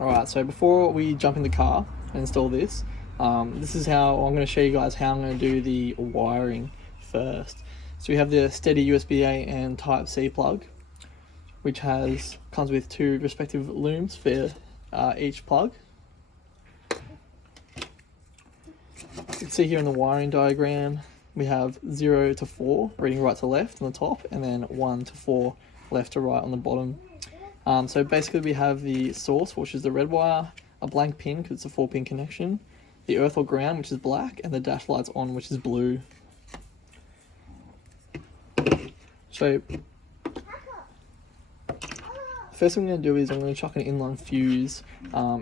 Alright, so before we jump in the car and install this, this is how I'm going to show you guys how I'm going to do the wiring first. So we have the Stedi USB-A and Type-C plug, which comes with 2 respective looms for each plug. You can see here in the wiring diagram, we have 0 to 4 reading right to left on the top, and then 1 to 4 left to right on the bottom. So basically we have the source, which is the red wire, a blank pin because it's a 4-pin connection, the earth or ground, which is black, and the dash lights on, which is blue. So the first thing I'm going to do is I'm going to chuck an inline fuse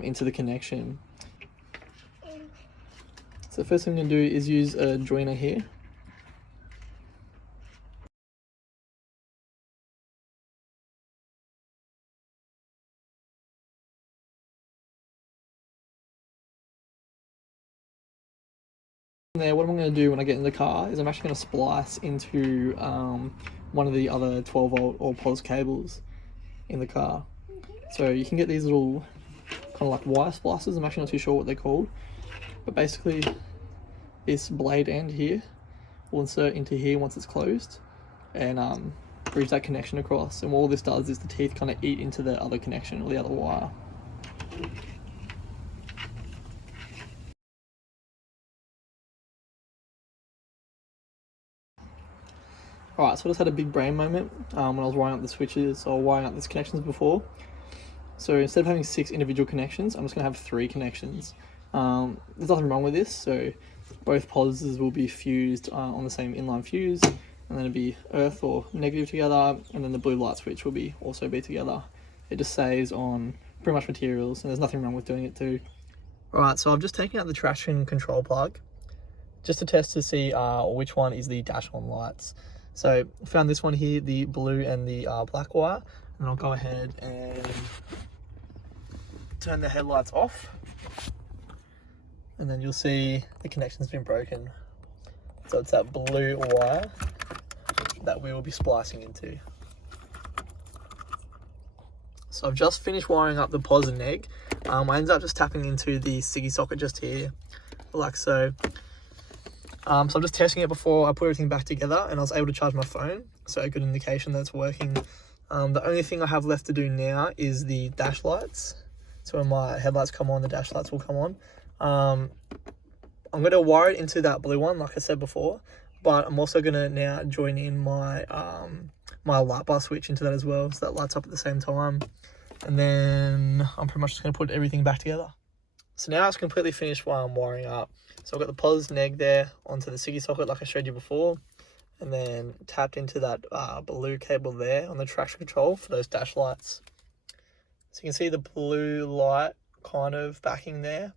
into the connection. So the first thing I'm going to do is use a joiner here. There, what I'm going to do when I get in the car is I'm actually going to splice into one of the other 12 volt or POS cables in the car. So you can get these little kind of like wire splicers. I'm actually not too sure what they're called, but basically this blade end here will insert into here once it's closed and bridge that connection across. And all this does is the teeth kind of eat into the other connection or the other wire. Alright, so I just had a big brain moment when I was wiring up the switches or wiring up these connections before. So instead of having 6 individual connections, I'm just going to have 3 connections. There's nothing wrong with this, so both positives will be fused on the same inline fuse, and then it'll be earth or negative together, and then the blue light switch will also be together. It just saves on pretty much materials, and there's nothing wrong with doing it too. Alright, so I've just taken out the traction control plug, just to test to see which one is the dash on lights. So I found this one here, the blue and the black wire, and I'll go ahead and turn the headlights off, and then you'll see the connection's been broken. So it's that blue wire that we will be splicing into. So I've just finished wiring up the pos and neg. I ended up just tapping into the Stedi socket just here, like so. So I'm just testing it before I put everything back together, and I was able to charge my phone, so a good indication that it's working. The only thing I have left to do now is the dash lights. So when my headlights come on, the dash lights will come on. I'm going to wire it into that blue one, like I said before, but I'm also going to now join in my my light bar switch into that as well, so that lights up at the same time. And then I'm pretty much just going to put everything back together. So now it's completely finished while I'm wiring up. So I've got the pos neg there onto the Stedi socket like I showed you before, and then tapped into that blue cable there on the traction control for those dash lights. So you can see the blue light kind of backing there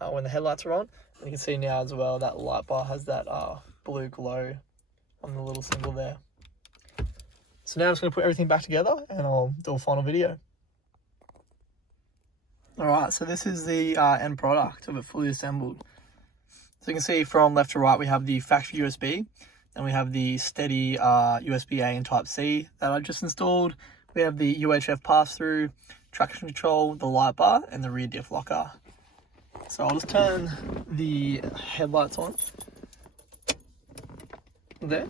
when the headlights are on. And you can see now as well that light bar has that blue glow on the little symbol there. So now I'm just going to put everything back together and I'll do a final video. Alright, so this is the end product of it fully assembled. So you can see from left to right we have the factory USB, then we have the Stedi USB-A and Type-C that I just installed. We have the UHF pass-through, traction control, the light bar, and the rear diff locker. So I'll just turn the headlights on there,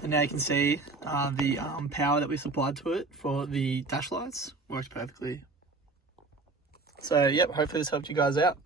and now you can see the power that we supplied to it for the dash lights works perfectly. So yep, hopefully this helped you guys out.